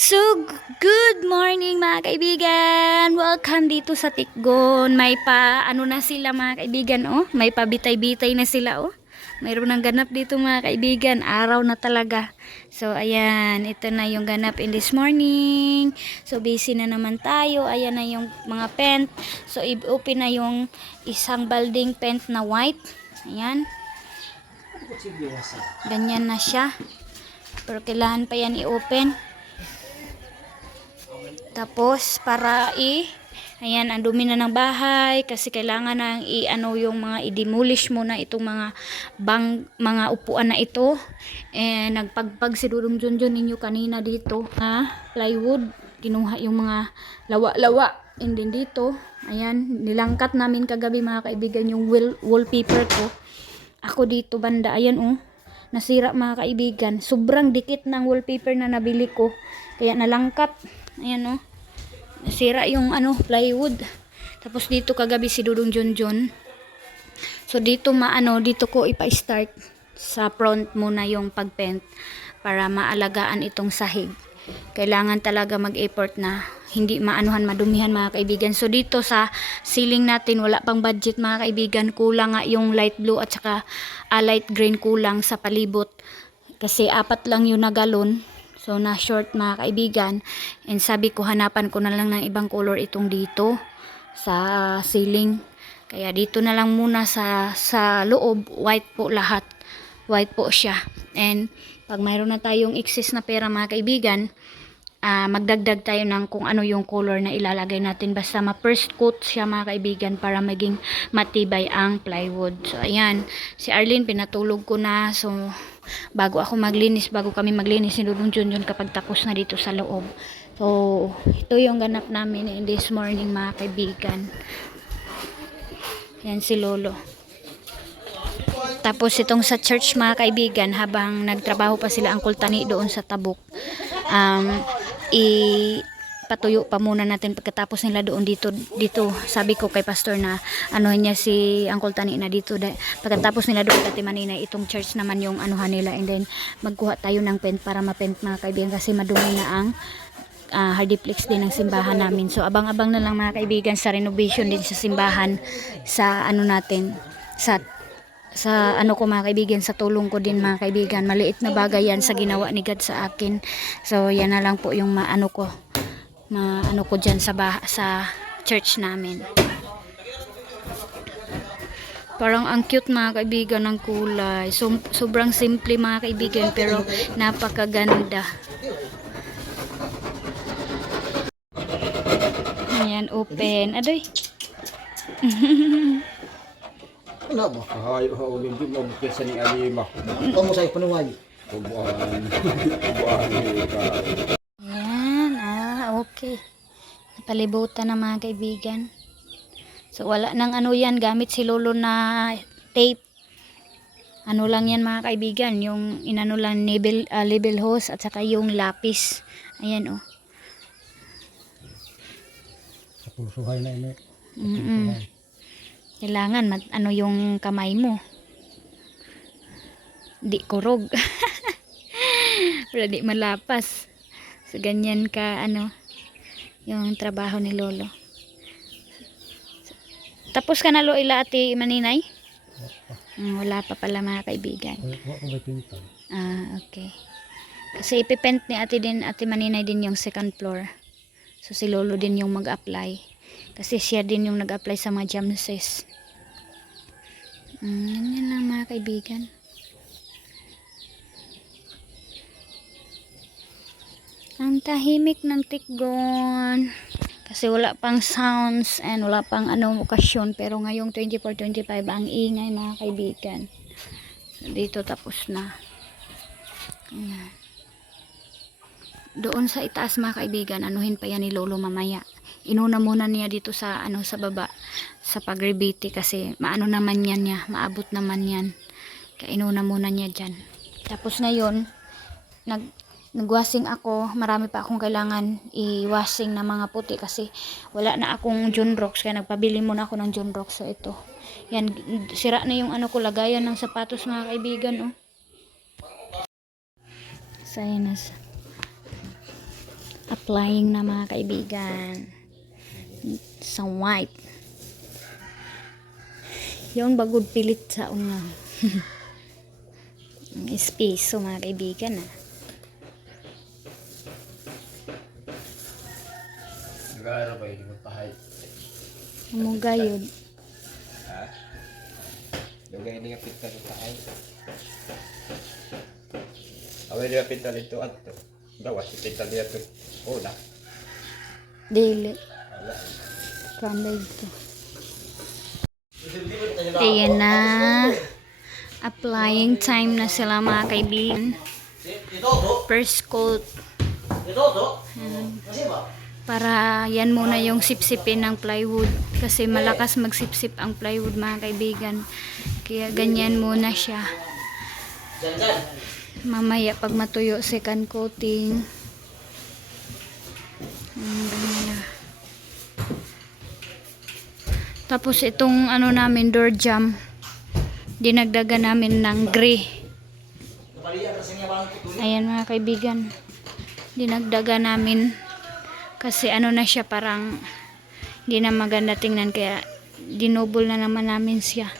So, good morning mga kaibigan! Welcome dito sa Tikgon. May ano na sila mga kaibigan, oh. May pabitay-bitay na sila, oh. Mayroon ng ganap dito mga kaibigan. Araw na talaga. So, ayan. Ito na yung ganap in this morning. So, busy na naman tayo. Ayan na yung mga pent. So, i-open na yung isang balding pent na white. Ayan. Ganyan na siya. Pero kailangan pa yan i-open. Tapos para ayan, ang dumi na ng bahay kasi kailangan nang i-ano yung mga i-demolish muna itong mga upuan na ito. Nagpagpag si Dudong Junjun ninyo kanina dito, plywood, kinuha yung mga lawa-lawa. And then dito, ayan, nilangkat namin kagabi mga kaibigan yung wallpaper ko. Ako dito banda, ayan oh. Nasira mga kaibigan. Sobrang dikit ng wallpaper na nabili ko. Kaya nalangkat. Ayan oh. Nasira yung plywood. Tapos dito kagabi si Dudong Junjun. So dito dito ko ipa-start sa front muna yung pagpaint para maalagaan itong sahig. Kailangan talaga mag-effort na hindi madumihan mga kaibigan. So dito sa ceiling natin wala pang budget mga kaibigan. Kulang nga yung light blue at saka light green, kulang sa palibot. Kasi 4 lang yung nagalon. So na short mga kaibigan. And sabi ko hanapan ko na lang ng ibang color itong dito sa ceiling. Kaya dito na lang muna sa loob, white po lahat. White po siya. And pag mayroon na tayong excess na pera mga kaibigan, magdagdag tayo ng kung ano yung color na ilalagay natin. Basta ma-first coat siya mga kaibigan para maging matibay ang plywood. So ayan, si Arlene pinatulog ko na. So bago kami maglinis ni Dudong Junjun kapag tapos na dito sa loob. So ito yung ganap namin in this morning mga kaibigan. Yan si Lolo. Tapos itong sa church mga kaibigan, habang nagtrabaho pa sila ang kultani doon sa tabok, patuyo pa muna natin pagkatapos nila doon dito sabi ko kay pastor na niya si Uncle Tani na dito pagkatapos nila doon kay Manina, itong church naman yung nila, and then magkuha tayo ng paint para ma-paint mga kaibigan kasi madumi na ang hardiplex din ng simbahan namin. So abang-abang na lang mga kaibigan sa renovation din sa simbahan sa natin sa ko mga kaibigan, sa tulong ko din mga kaibigan. Maliit na bagay yan sa ginawa ni God sa akin. So yan na lang po yung ko dyan sa church namin. Parang ang cute mga kaibigan ng kulay. So, sobrang simple mga kaibigan pero napakaganda. Ayan, open. Adoy. Wala ba? Kahayo hindi mo bukit ni Alima. Ito mo sa ipanuwag. Tubuan. Ayan, okay. Napalibutan na mga kaibigan. So wala nang yan, gamit si Lolo na tape. Lang yan mga kaibigan, yung lang label hose at saka yung lapis. Ayan oh. Pulsuhay na ini. Kailangan yung kamay mo. Di kurog. Pero di malapas. So ganyan ka yung trabaho ni Lolo. Tapos ka na lo ila ati Maninay? Wala pa pala mga kaibigan. Okay. Kasi ipipent ni ati Maninay din yung second floor. So si Lolo din yung mag-apply. Kasi siya din yung nag-apply sa mga jamses. Yan lang mga kaibigan. Ang tahimik ng Tikgon. Kasi wala pang sounds and wala pang okasyon. Pero ngayong 24-25 ang ingay mga kaibigan. Dito tapos na. Ayan. Doon sa itaas mga kaibigan, anuhin pa yan ni Lolo mamaya. Inuna muna niya dito sa sa baba sa pagrebiti kasi naman yan niya, maabot naman yan. Kaya inuna muna niya dyan. Tapos ngayon nagwashing ako. Marami pa akong kailangan i-washing na mga puti kasi wala na akong Junrox, kaya nagpabili muna ako ng Junrox. So ito, yan, sira na yung ko, lagayan ng sapatos mga kaibigan oh. So yan na. applying na mga kaibigan sa white. Yung bagod pilit sa unang space, so mga kaibigan Nag-aaral ba yun? Magpahay. Amuga yun. Ha? Lugay hindi nga pintal sa tahay. Away niya pintal ito at ito. Dawas, pintal niya ito. Una. Dili. Wala. Kanda ito. Ayan na. Applying time na sila mga kaibigan. First coat. Para yan muna yung sipsipin ng plywood. Kasi malakas magsipsip ang plywood mga kaibigan. Kaya ganyan muna siya. Mamaya pag matuyo second coating. Ganyan na. Tapos itong ano namin door jamb, dinagdagan namin ng gray. Ayan mga kaibigan, dinagdagan namin kasi ano na siya, parang hindi na maganda tingnan, kaya dinobol na naman namin siya.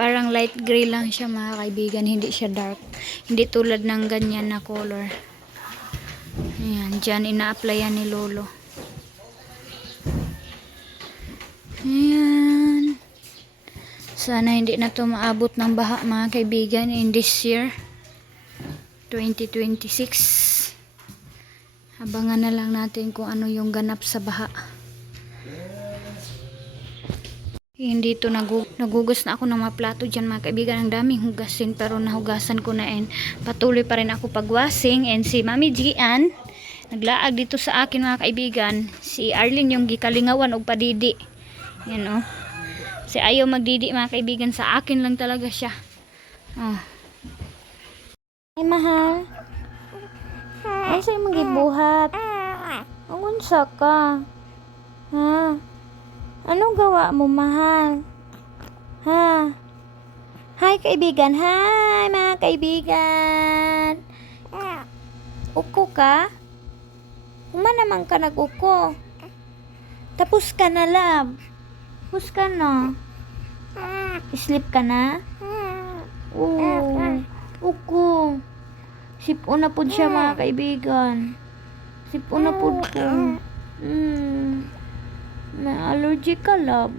Parang light gray lang siya mga kaibigan, hindi siya dark, hindi tulad ng ganyan na color. Ayan, dyan ina-applyan ni Lolo. Ayan. Sana hindi na to maabot ng baha mga kaibigan in this year 2026. Abangan na lang natin kung ano yung ganap sa baha. Hindi to nagugas na ako ng mga plato dyan mga kaibigan. Ang daming hugasin pero nahugasan ko na, and patuloy pa rin ako pagwasing. And si Mami Gian naglaag dito sa akin mga kaibigan. Si Arlene yung gikalingawan og padidi. Yan o. Si ayaw magdidi mga kaibigan, sa akin lang talaga siya. Oh. Ay mahal. Ay sa'yo magibuhat. Ang unsa ka? Ha? Anong gawa mo mahal? Ha? Hi kaibigan. Hi mga kaibigan. Uko ka? Uma naman ka nag-uko. Tapos ka na lab. Tapos ka na. Sleep ka na? Oo. Uko. Sipon na po siya mga kaibigan. Sipon na po ko. May allergy ka lab.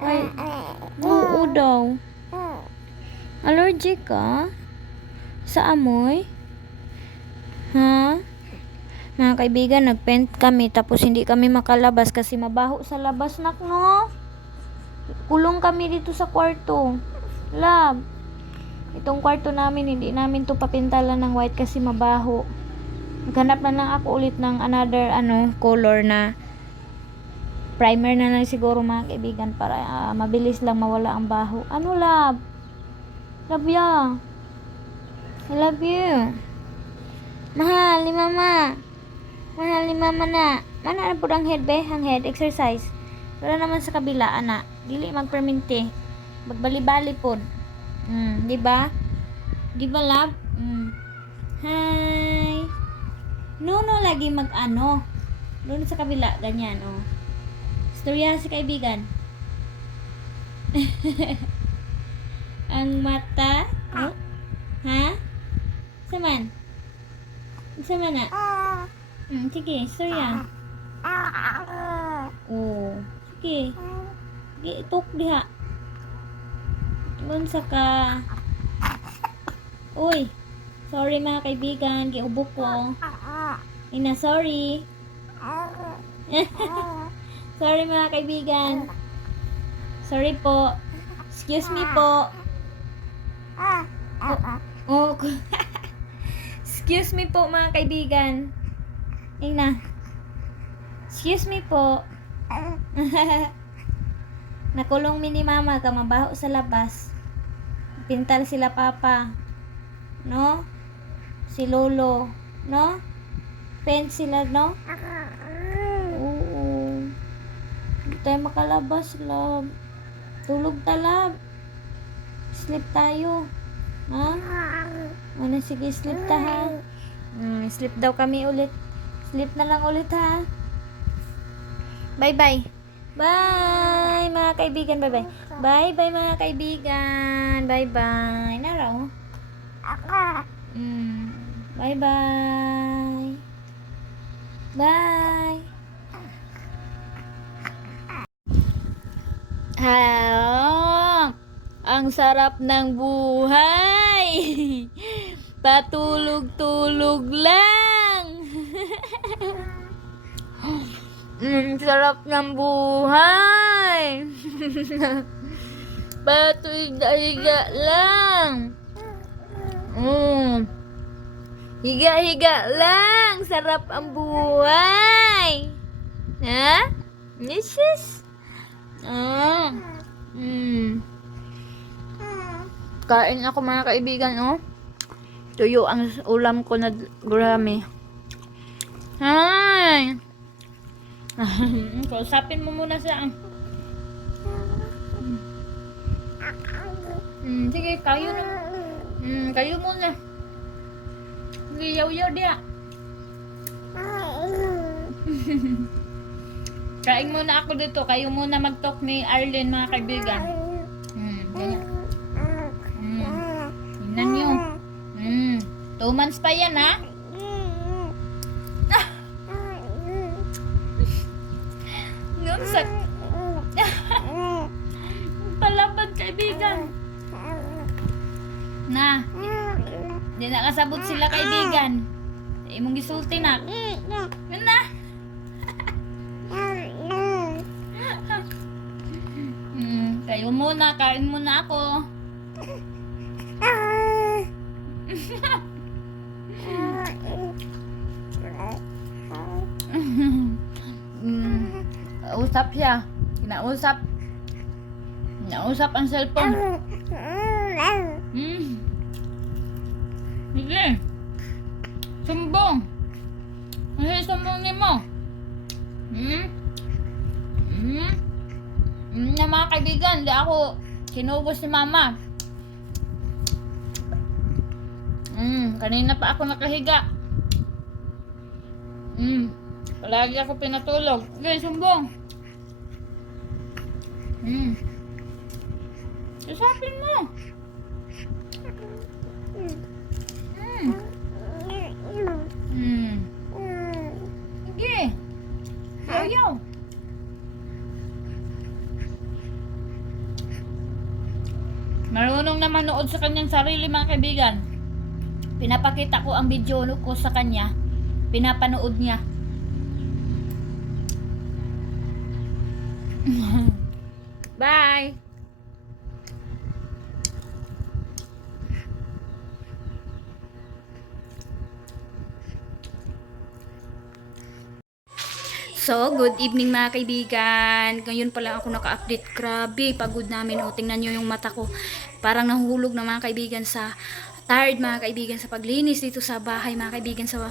Ay, oo daw. Allergy ka? Sa amoy? Ha? Mga kaibigan, nagpaint kami tapos hindi kami makalabas kasi mabaho sa labas nak, no? Kulong kami dito sa kwarto. Lab. Itong kwarto namin, hindi namin to papintalan ng white kasi mabaho. Naghanap na lang ako ulit ng another color na primer na lang siguro mga kaibigan para mabilis lang mawala ang baho. Ano lab? Love ya. I love you. Mahal ni mama. Mahal ni mama na. Mana na po ang head be? Ang head exercise. Wala naman sa kabila, ana. Dili magperminti. Magbali-bali po. Di ba? Di ba, love? Hi. No, lagi mag-ano. Doon sa kabila, ganyan, oh. Storya si kaibigan. Ang mata. Oh? Ha? Saman? Saman na? Sige, storya. Oh, sige. Sige, itok diha. Unsa ka? Uy. Sorry mga kaibigan, giubo ko. Ina, sorry. Sorry mga kaibigan. Sorry po. Excuse me po. Oh. Excuse me po mga kaibigan. Ina. Excuse me po. Nakulong mi ni mama ka, mabaho sa labas. Pintal sila papa. No? Si lolo. No? Pen sila, no? Oo. Hindi tayo makalabas, love. Tulog ta, love. Sleep tayo. Ha? Ano, sige, sleep ta, ha? Sleep daw kami ulit. Sleep na lang ulit ha. Bye-bye. Bye mga kaibigan. Bye-bye. Bye-bye mga kaibigan. Bye-bye. Naraw. Bye-bye. Bye. Ang sarap ng buhay. Patulog-tulog lang. Sarap ng buhay. Patuhiga lang. Higa-higa lang. Sarap ang buhay. Ha? Yes. Kain ako mga kaibigan, oh. Tuyo ang ulam ko na gurami. Hi! Kausapin mo muna siya. Sige, kayo na. Kayo muna. Sige, yaw-yaw dia. Kain muna ako dito. Kayo muna mag-talk ni Arlene, mga kaibigan. Ganyan. Tingnan nyo. 2 months pa yan, ha? Ngumsak. Palapad, kaibigan. Na. Di nakasabot sila, kaibigan. Imong gisulti na. Yun na. Kayo muna, kain muna ako. Usap siya. Kinausap. Kinausap ang cellphone. Sige. Sumbong. Sige, sumbong ni mo. Na mga kaibigan, di ako kinubos ni mama. Kanina pa ako nakahiga. Palagi ako pinatulog. Okay, sumbong. Isapin mo. Sige. Yaw-yaw. Marunong na manood sa kanyang sarili, mga kaibigan. Pinapakita ko ang video ko sa kanya. Pinapanood niya. Bye. So, good evening mga kaibigan. Ngayon pa lang ako naka-update. Grabe, pagod namin. O, tingnan nyo yung mata ko. Parang nahuhulog na mga kaibigan sa tired mga kaibigan sa paglinis dito sa bahay mga kaibigan sa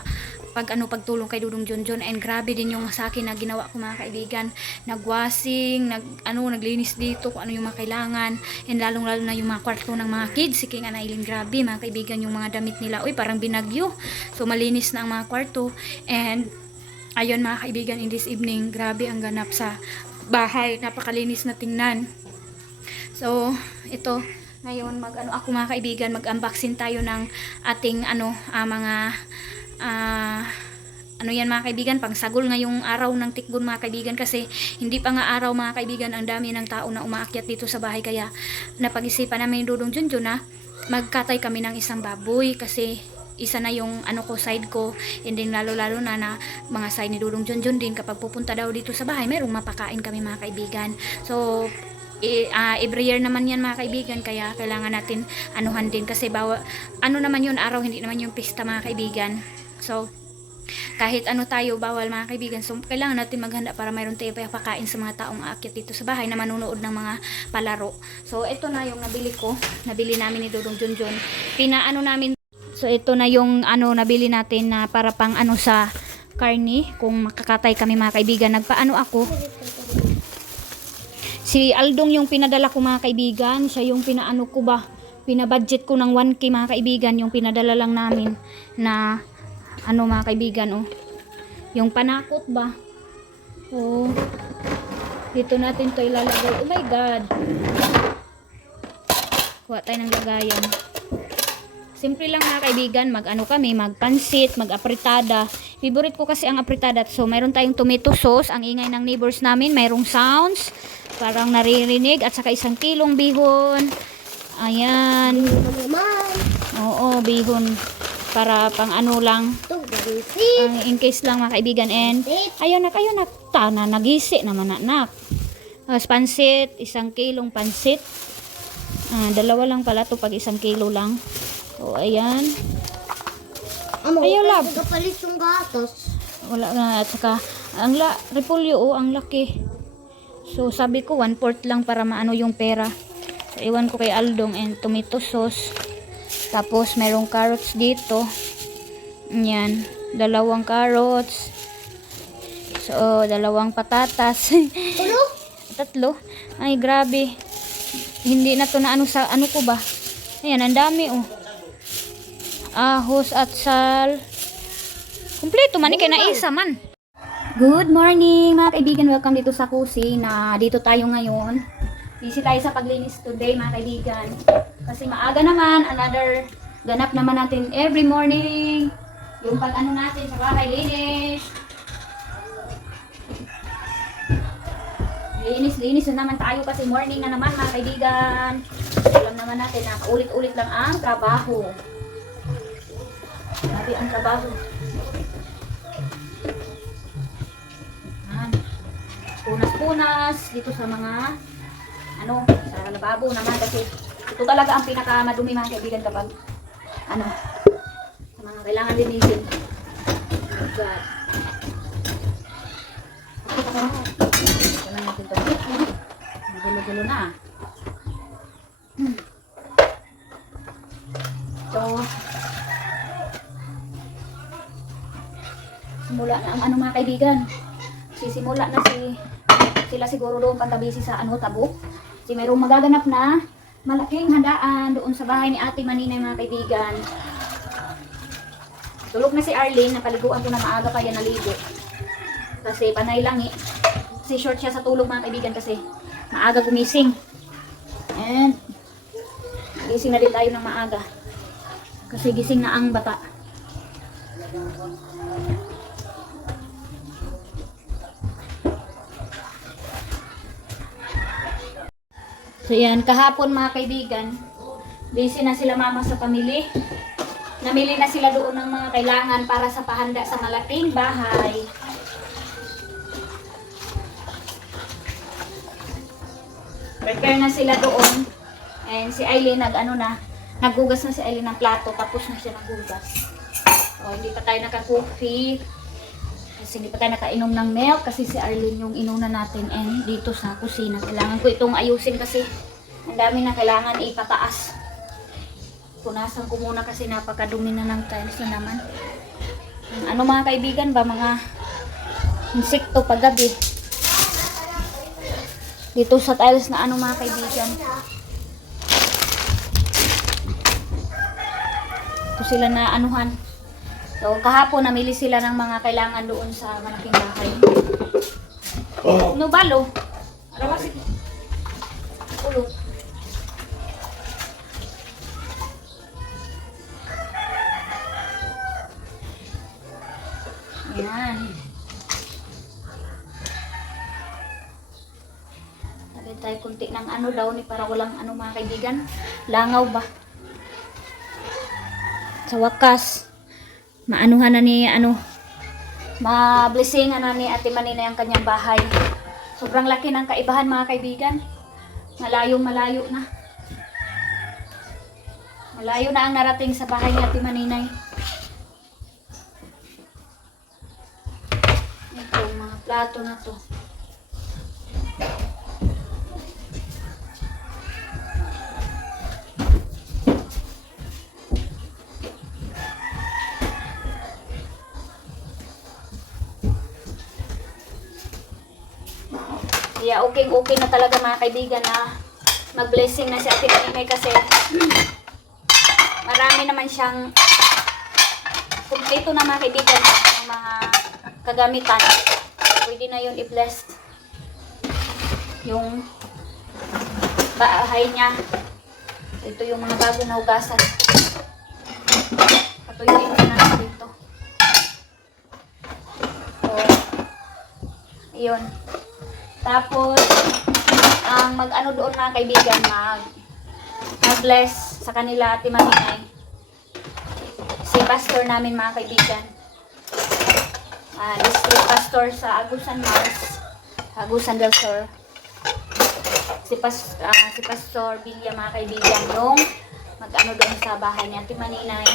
pagtulong kay Dudong Junjun. And grabe din yung sa akin na ginawa ko mga kaibigan. Nagwashing, naglinis dito kung ano yung mga kailangan. And lalong lalo na yung mga kwarto ng mga kids. Si King Anailin, grabe mga kaibigan yung mga damit nila. Uy, parang binagyo. So, malinis na ang mga kwarto. And ayun mga kaibigan, in this evening, grabe ang ganap sa bahay. Napakalinis na tingnan. So, ito, ngayon ako mga kaibigan, mag-unboxing tayo ng ating yan mga kaibigan, pang sagol ngayong araw ng tikbon mga kaibigan, kasi hindi pa nga araw mga kaibigan, ang dami ng tao na umaakyat dito sa bahay, kaya napag-isipan namin Dudong Junjun na magkatay kami ng isang baboy, kasi isa na yung ko, side ko, and then lalo na mga side ni Dudong Junjun din, kapag pupunta daw dito sa bahay, mayroong mapakain kami mga kaibigan. So every year naman yan mga kaibigan, kaya kailangan natin anuhan din, kasi naman yun araw, hindi naman yung pista mga kaibigan. So kahit tayo, bawal mga kaibigan. So kailangan natin maghanda para mayroon tayo pakain sa mga taong aakyat dito sa bahay na manunood ng mga palaro. So ito na yung nabili namin ni Dudong Junjun. Namin. So ito na yung nabili natin na para pang sa karni, kung makakatay kami mga kaibigan. Nagpaano ako. Si Aldong yung pinadala ko mga kaibigan. Siya yung pinabudget ko ng 1K mga kaibigan. Yung pinadala lang namin na ano mga kaibigan, oh. Yung panakot ba? Oh. Dito natin to ilalagay. Oh my God. Kuha tayo ng lagayan. Simple lang mga kaibigan, mag-ano kami, magpansit, mag-apritada. Favorite ko kasi ang apritada. So, mayroon tayong tomato sauce. Ang ingay ng neighbors namin, mayroong sounds. Parang naririnig. At saka 1 kilong bihon. Ayan. Oo, bihon. Para pang ano lang. In case lang mga kaibigan. And, ayun nak. Tana, nagisi naman nak. Pansit, 1 kilong pansit. Dalawa lang pala to pag 1 kilo lang. O, ayan. Ayaw, lab. Kapalit yung gatos. Wala na. At saka, repolyo, ang laki. So, sabi ko, 1/4 lang para maano yung pera. So, iwan ko kay Aldong and tomato sauce. Tapos, merong carrots dito. Ayan. 2 carrots. So, 2 patatas. Tulo? 3. Ay, grabe. Hindi na to na ano sa, ano ko ba? Ayan, ang dami, oh. Ahos at sal. Kumpleto man, kaya na isa man. Good morning mga kaibigan, welcome dito sa kusina. Dito tayo ngayon. Busy tayo sa paglinis today mga kaibigan. Kasi maaga naman, another ganap naman natin every morning. Yung pag ano natin sa bahay, linis. Linis na naman tayo kasi morning na naman mga kaibigan. Alam naman natin na paulit-ulit lang ang trabaho. Grabe ang trabaho. Punas-punas dito sa mga sa lababo naman kasi ito talaga ang pinakamadumi mga kaibigan kapag sa mga kailangan linisin. Oh God. Ito na natin ito. Gulo-gulo na. So, simula na ang mga kaibigan. Sisimula na sila siguro doon pagkabisi sa tabo. Kasi mayroong magaganap na malaking handaan doon sa bahay ni Ate Maninay mga kaibigan. Tulog na si Arlene, napaliguan ko na maaga pa yan naligo. Kasi panay lang kasi short siya sa tulog mga kaibigan kasi maaga gumising. And gising na din tayo ng maaga. Kasi gising na ang bata. So yan, kahapon mga kaibigan, busy na sila mama sa pamili. Namili na sila doon ng mga kailangan para sa pahanda sa malaking bahay. Prepare na sila doon. And si Aileen naghugas na si Aileen ng plato, tapos na siya naghugas. So hindi pa tayo naka-coffee. Kasi hindi pa tayo nakainom ng milk kasi si Arlene yung inuna natin and dito sa kusina. Kailangan ko itong ayusin kasi ang dami na kailangan ipataas. Punasan ko muna kasi napakadumi na ng tiles na naman. Mga kaibigan ba, mga insekto paggabi. Dito sa tiles na mga kaibigan. Ito sila na anuhan. So, kahapon namili sila ng mga kailangan doon sa malaking bahay. No balo. Araw kasi. Ulo. Ayan. Lagay tayo kunti ng daw ni para walang mga kaibigan. Langaw ba? Sa wakas. Maanuhan na ni ma-blessingan na ni Ate Maninay ang kanyang bahay. Sobrang laki ng kaibahan mga kaibigan. Malayo na. Malayo na ang narating sa bahay ni Ate Maninay. Ito, mga plato na to. Yeah, okay na talaga mga kaibigan na mag-blessing na si Ate Maninay kasi marami naman siyang kumpleto na mga kaibigan ng mga kagamitan. Pwede na yun i-bless yung bahay niya. Ito yung mga bago na hugasan. Patuyuin ko na lang dito. So, ayun. Tapos, ang mag-ano doon mga kaibigan, mag-bless sa kanila Ate Maninay. Si pastor namin mga kaibigan. District pastor sa Agusan Mars, Agusan del Sur. Si Pastor Villa mga kaibigan, yung mag-ano doon sa bahay ni Ate Maninay.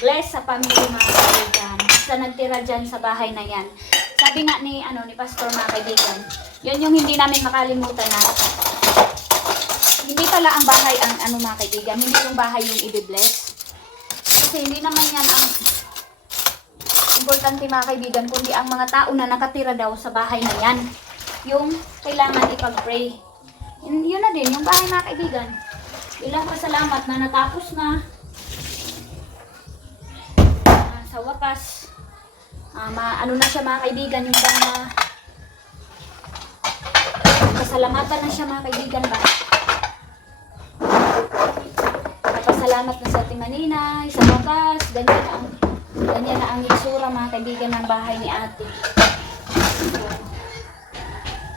Bless sa pamilya mga kaibigan. Sa nagtira dyan sa bahay na yan. Sabi nga ni Pastor mga kaibigan, yun yung hindi namin makalimutan na hindi pala ang bahay ang mga kaibigan, hindi yung bahay yung i-bless. Kasi hindi naman yan ang importante mga kaibigan, kundi ang mga tao na nakatira daw sa bahay na yan. Yung kailangan ipag-pray. Yun na din, yung bahay mga kaibigan. Ilang pasalamat na natapos na. Sa wakas, ano na siya mga kaibigan, yung bang pasalamatan na siya mga kaibigan ba? Napasalamat na sa Ate Maninay, sa wakas, ganyan na ang itsura mga kaibigan ng bahay ni Ate. So,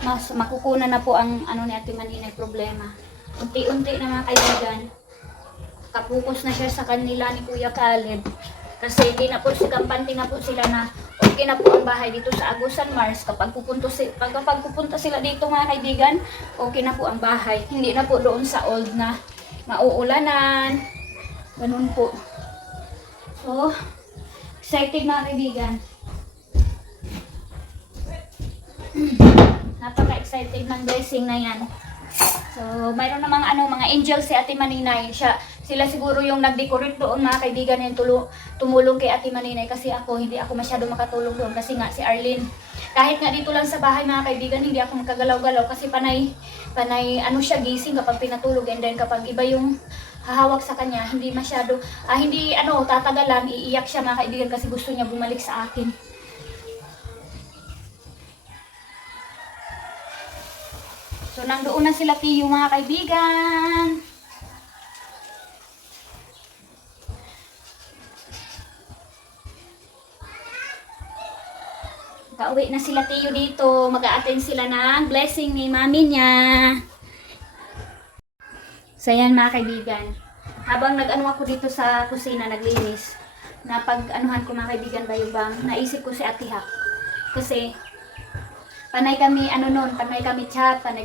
mas makukunan na po ang ni Ate Maninay problema. Unti-unti na mga kaibigan, kapukus na siya sa kanila ni Kuya Caleb. Kasi hindi na po kampante na po sila na okay na po ang bahay dito sa Agusan Mars. Kapag pupunta sila dito mga kaibigan, okay na po ang bahay. Hindi na po doon sa old na mauulanan. Ganun po. So, excited mga kaibigan. Napaka-excited ng blessing na yan. So, mayroon namang mga angels si Ate Maninay. Sila siguro yung nag-decorate doon mga kaibigan yung tumulong kay Ate Maninay kasi hindi ako masyado makatulong doon kasi nga si Arlene. Kahit nga dito lang sa bahay mga kaibigan, hindi ako makagalaw-galaw kasi panay siya gising kapag pinatulog, and then kapag iba yung hahawak sa kanya, hindi masyado, tatagalan, iiyak siya mga kaibigan kasi gusto niya bumalik sa akin. So, nandoon na sila Tiyo mga kaibigan. Kauwi na sila Tiyo dito. Mag-a-attend sila ng blessing ni mami niya. So, yan mga kaibigan. Habang nag-ano ako dito sa kusina, naglinis, napag-anuhan ko mga kaibigan ba yung bang, naisip ko si Ate Hak. Kasi, panay kami chat, panay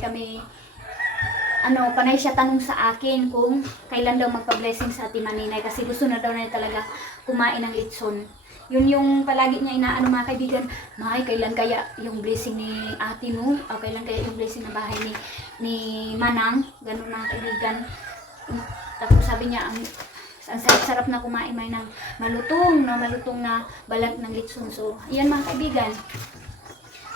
siya tanong sa akin kung kailan daw magpa-blessing sa Ate Maninay kasi gusto na daw na talaga kumain ng litson. Yun yung palagi niya inaano mga kaibigan, kailan kaya yung blessing ni ate mo? O kailan kaya yung blessing na bahay ni Manang? Ganun mga kaibigan. Tapos sabi niya, ang sarap na kumain ng malutong na balat ng litson. So, ayan mga kaibigan.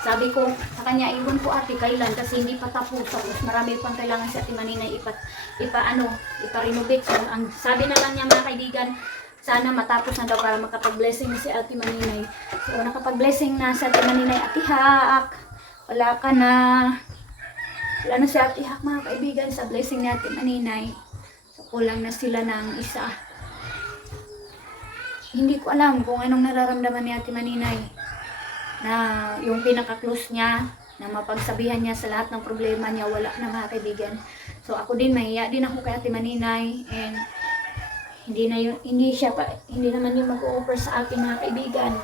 Sabi ko sa kanya, iwan ko ate kailan kasi hindi pa tapos. Tapos marami pang kailangan si Ate Maninay ipa-renovate. So, ang sabi na lang niya mga kaibigan, sana matapos na daw para makapag-blessing na si Ate Maninay. So, nakapag-blessing na si Ate Maninay. Ate Hak, wala ka na. Wala na si Ate Hak mga kaibigan sa blessing ni Ate Maninay. So, kulang na sila ng isa. Hindi ko alam kung anong nararamdaman ni Ate Maninay. Na yung pinaka-close niya, na mapagsabihan niya sa lahat ng problema niya, wala na mga kaibigan. So ako din, mahiya din ako kay Ate Maninay, and hindi naman yung mag-o-offer sa akin mga kaibigan.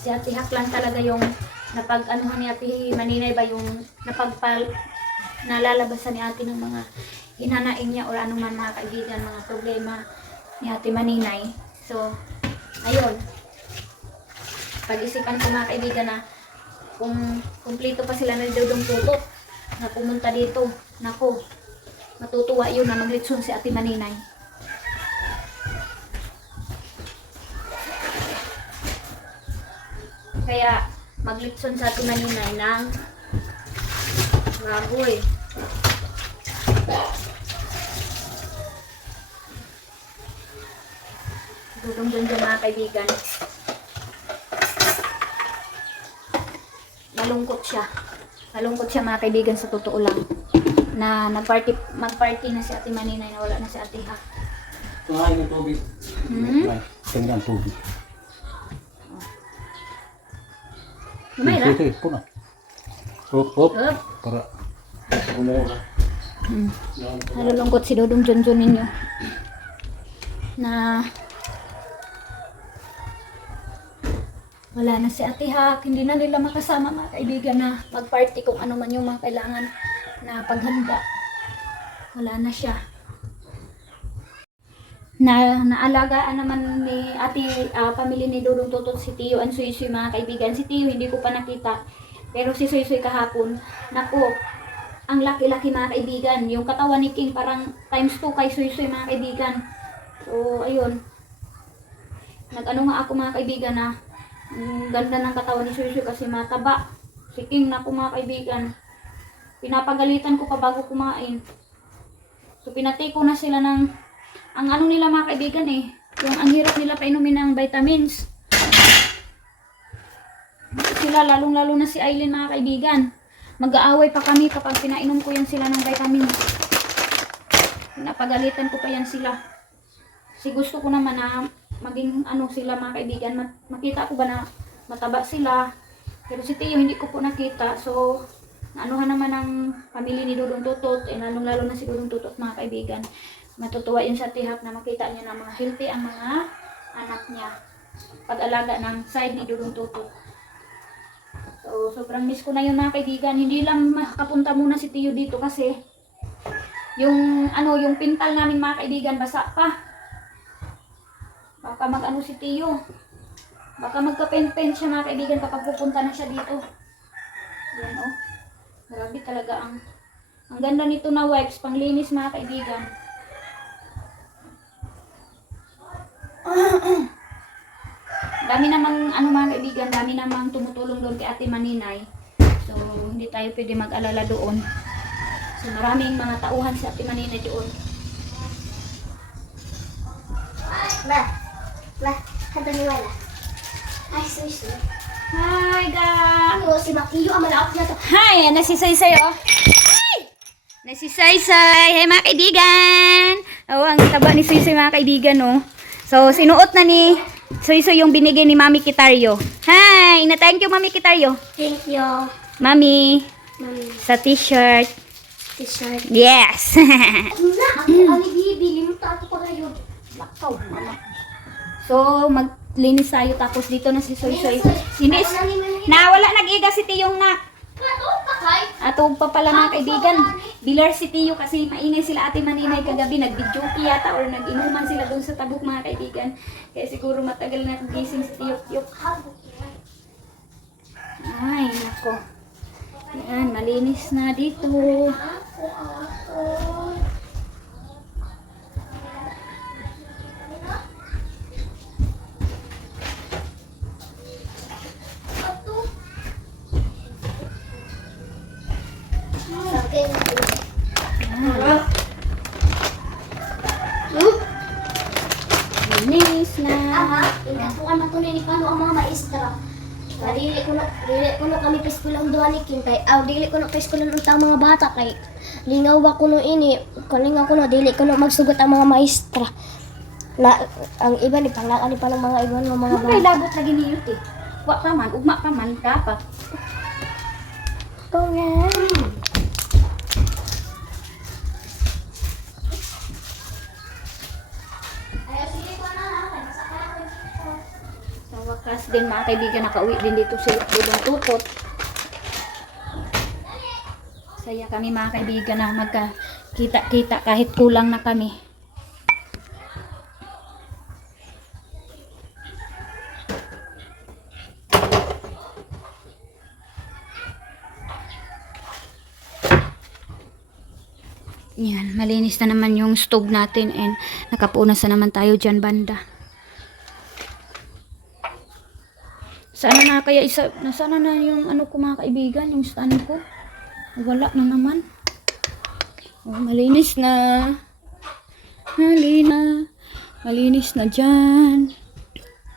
Si Ate Hak lang talaga yung napag-anuhan ni Ate Maninay ba yung nalalabasan ni Ate ng mga hinanaing niya o anuman mga kaibigan, mga problema ni Ate Maninay. So, ayun. Pag-isipan ko mga kaibigan na kung kumpleto pa sila na Dodong Tutot na pumunta dito, nako, matutuwa yun na maglitson si Ate Maninay. Kaya maglitson sa Ate Maninay ng baboy. Dudong dyan mga kaibigan. Nalungkot siya. Nalungkot siya mga kaibigan sa totoo lang. Na mag-party na si Ate Maninay na wala na si Ate Ha. Kumain ng tubig. Tingnan ang tubig. May ra? Sige, puna. Hop. Up. Para. Kumuha ka. Nalulungkot si Dudong Junjun ninyo. Na wala na si Ate Hak, hindi na nila makasama mga kaibigan na mag-party kung ano man yung mga kailangan na paghanda. Wala na siya. Naalagaan naman ni Ate, pamilya ni Dudong Tutot si Tiyo and Suy mga kaibigan. Si Tiyo hindi ko pa nakita, pero si Suy kahapon, naku, ang laki-laki mga kaibigan. Yung katawan ni King parang times 2 kay Suy mga kaibigan. So, ayun. Nag-ano nga ako mga kaibigan na ganda ng katawan ni Suy kasi mataba. Si King na mga kaibigan. Pinapagalitan ko pa bago kumain. So pinatay ko na sila ng ang ano nila mga kaibigan yung ang hirap nila painumin ng vitamins. Sila lalong-lalo na si Aileen mga kaibigan. Mag-aaway pa kami kapag pinainom ko yan sila ng vitamins. Pinapagalitan ko pa yan sila. Kasi gusto ko naman na maging ano sila mga kaibigan, makita ko ba na mataba sila. Pero si Tiyo hindi ko po nakita. So, naanuhan naman ang pamilya ni Dudong Tutot, lalong-lalo na si Dudong Tutot mga kaibigan. Matutuwa yun sa tihak na makita niya na mga healthy ang mga anak niya. Pag-alaga ng side ni Dudong Tutot. So, sobrang miss ko na yun mga kaibigan. Hindi lang makapunta muna si Tiyo dito kasi yung yung pintal namin mga kaibigan basa pa. Baka mag-ano si Tiyo. Baka magka-pen-pen siya mga kaibigan kapag pupunta na siya dito. Yan Grabe talaga ang ganda nito na wipes, panglinis mga kaibigan. Dami namang mga kaibigan, dami namang tumutulong doon kay Ate Maninay. So, hindi tayo pwede mag-alala doon. So, maraming mga tauhan si Ate Maninay doon. Hado ni Wala. Ay, susi. Hi, ga! Ano, si Makiyo, ang malaot na to. Hi! Nasisaysay, Hi! Nasisaysay! Hey, mga kaibigan! Ang taba ni Suisoy, mga kaibigan, So, sinuot na ni Suisoy yung binigay ni Mami Kitaryo. Hi! Thank you, Mami Kitaryo. Thank you. Mami, Mami. sa t-shirt. T-shirt. Yes! Ako, ang ibibili mo, tato pa ngayon. Lakaw, mama. So, maglinis tayo tapos dito na si Suisoy. Linis. Nawala nag-iga si Tiyong nak. Ato pa pala mga kaibigan. Bilar si Tiyo kasi maingay sila Ate Maninay kagabi. Nag-videoke yata or nag-inuman sila doon sa tabuk mga kaibigan. Kaya siguro matagal na gising si Tiyo. Ay, nako. Yan, malinis na dito. Linis na. Inasukan na to ni Pano ang mga maestra. Dili ko no kami piskulang duha ni Kintay. Dili ko no piskulang utang mga bata kay lingaw ba kuno ini. Kalingaw kuno dili ko no magsugot ang mga maestra. Na ang iba ni panglaka ni pa ng mga iban ng mga Ano kay labot lagi ni Yuti? Wa pa man, ugma pa man, dapat. Oh, yeah. Sa wakas din mga kaibigan, nakauwi din dito si Dudong Tutot. Saya kami mga kaibigan na magkakita-kita kahit kulang na kami. Yan, malinis na naman yung stove natin and nakapunas na naman tayo dyan banda. Sana na kaya nasana na yung ano ko mga kaibigan, yung stand ko. Wala na naman. Oh, malinis na. Malinis na dyan.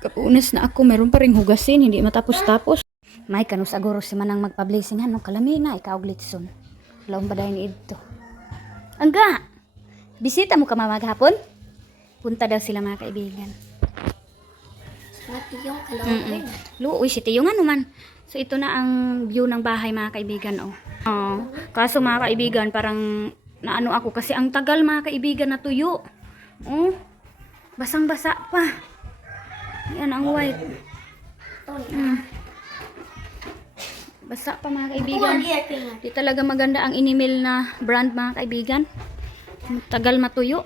Kapunas na ako. Meron pa ring hugasin. Hindi matapos-tapos. May kanus aguro si Manang magpa-blessing. Ano, kalami na. Ikaw glitson. Laon ba dahil ni ito? Angga! Bisita mo ka maghapon? Punta daw sila mga kaibigan. Mati yung kalawin. Luoy, si Tiyo nga naman. So, ito na ang view ng bahay mga kaibigan, oh. Kaso mga kaibigan, parang naano ako kasi ang tagal mga kaibigan na tuyo. Oh, basang-basa pa. Yan ang white. Basa pa mga kaibigan. Di talaga maganda ang inimil na brand mga kaibigan. Tagal matuyo.